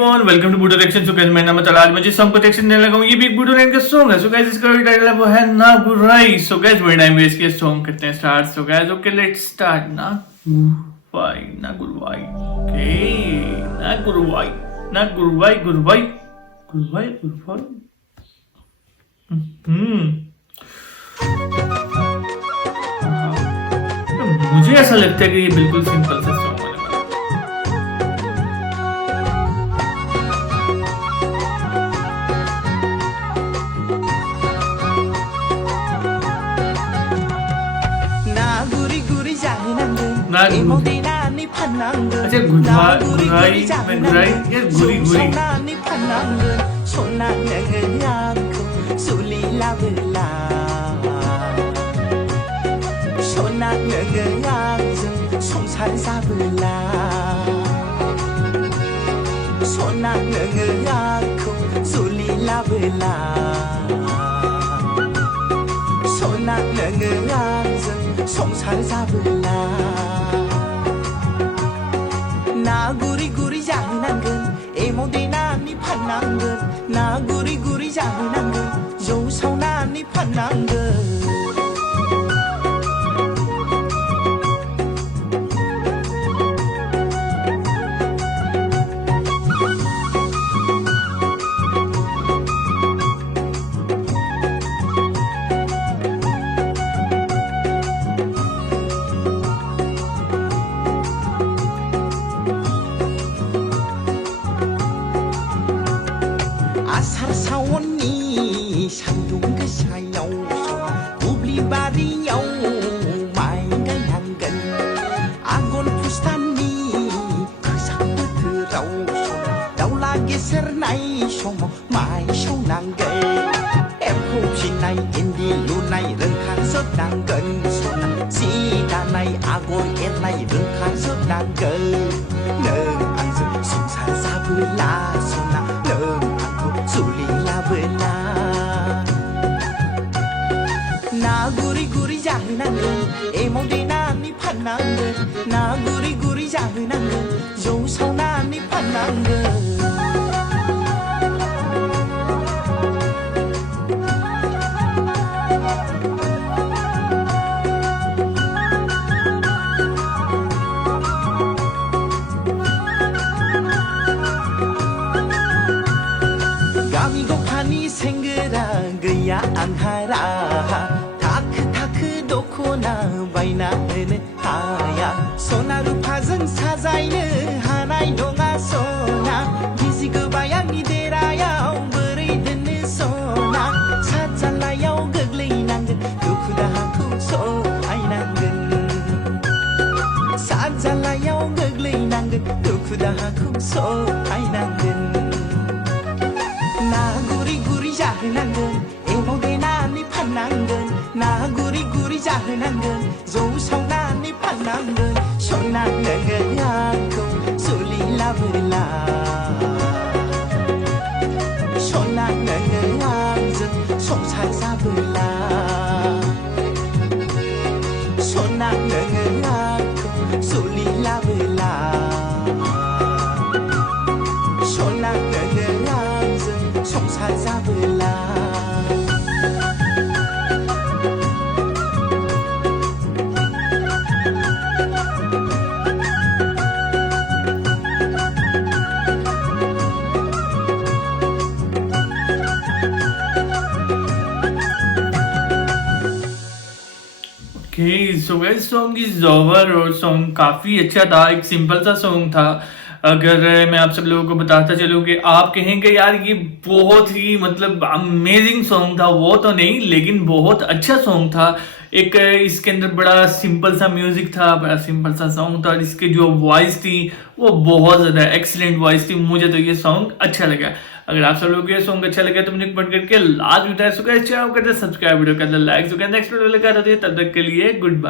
Everyone, welcome to Bodo reaction. So guys, मेरा नाम है तलाल। मैं जिस सॉन्ग को रिएक्शन देने लगा हूं ये भी एक बूडो लाइन का सॉन्ग है। सो गाइस, इसका टाइटल है वो है नागुराई। सो गाइस, बड़ी टाइम वेस्ट किया, सॉन्ग करते हैं start. So guys, okay let's start. नागुराई नागुराई ओके नागुराई नागुराई गुरुवाई गुरुवाई गुरुवाई। मुझे ऐसा लगता है कि ये बिल्कुल सिंपल सा सॉन्ग होने वाला है। अच्छा गुराई में गुराई ये गुरी गुरी संसार जाबोला सना नोङो आंखौ जुलि लाबोला सना नोङो आंजों संसार जाबोला ना गुरि गुरि जाहोनांगोन एमाव देनानै फाननांगोन ना गुरि गुरि जाहोनांगोन जौ सावनानै फाननांगोन आसार सावननि सान्दुं गोसायाव दुब्लि बारियाव माइ गायनांगोन आघन पुस दाननि गोजां बोथोराव दाउला गेसेरनाय समाव माइ सौनांगोन एम्फौ फिसिनाय इन्दि लुनाय रोंखाजोबनांगोन सना जि दानाय आगर एरनाय रोंखाजोबनांगोन नों आंजों संसार जाबोला सना नों जुलि लाबोला ना गुरि गुरि जाहोनांगोन एमाव देनानै फाननांगोन ना गुरि गुरि जाहोनांगोन जौ सावनानै फाननांगोन गामि गफानि सेंग्रा गैया आंहारा थाखो थाखो दखना बायना होनो हाया सना रुफाजों साजायनो हानाय नङा सना गिजि गोबाय आंनि देरायाव बोरै दोननो सना साजालायाव गोग्लैनांगोन दुखु दाहाखौ सहायनांगोन साजालायाव गोग्लैनांगोन दुखु दाहाखौ सहायनांगोन ना गुरि गुरि जाहोनांगोन एमाव देनानै फाननांगोन ना गुरि गुरि जाहोनांगोन जौ सावनानै फाननांगोन सना नोङो आंखौ जुलि लाबोला सना नोङो आंजों संसार जाबोला सना नोङो आंखौ जुलि लाबोला सना नोङो आंजों संसार जाबोला ओके सो गाइस, सॉन्ग इज ओवर और सॉन्ग काफी अच्छा था। एक सिंपल सा सॉन्ग था। अगर मैं आप सब लोगों को बताता चलूं कि आप कहेंगे यार ये बहुत ही मतलब अमेजिंग सॉन्ग था, वो तो नहीं लेकिन बहुत अच्छा सॉन्ग था। एक इसके अंदर बड़ा सिंपल सा म्यूजिक था, बड़ा सिंपल सा सॉन्ग था। इसकी जो वॉइस थी वो बहुत ज्यादा एक्सीलेंट वॉइस थी। मुझे तो ये सॉन्ग अच्छा लगा। अगर आप सब लोगों को ये सॉन्ग अच्छा लगा तो मुझे कमेंट करके लास्ट बताया। सो गाइस, चैनल को करते सब्सक्राइब, वीडियो को like. So guys, next video लेकर आते हैं, तब तक के लिए गुड बाय।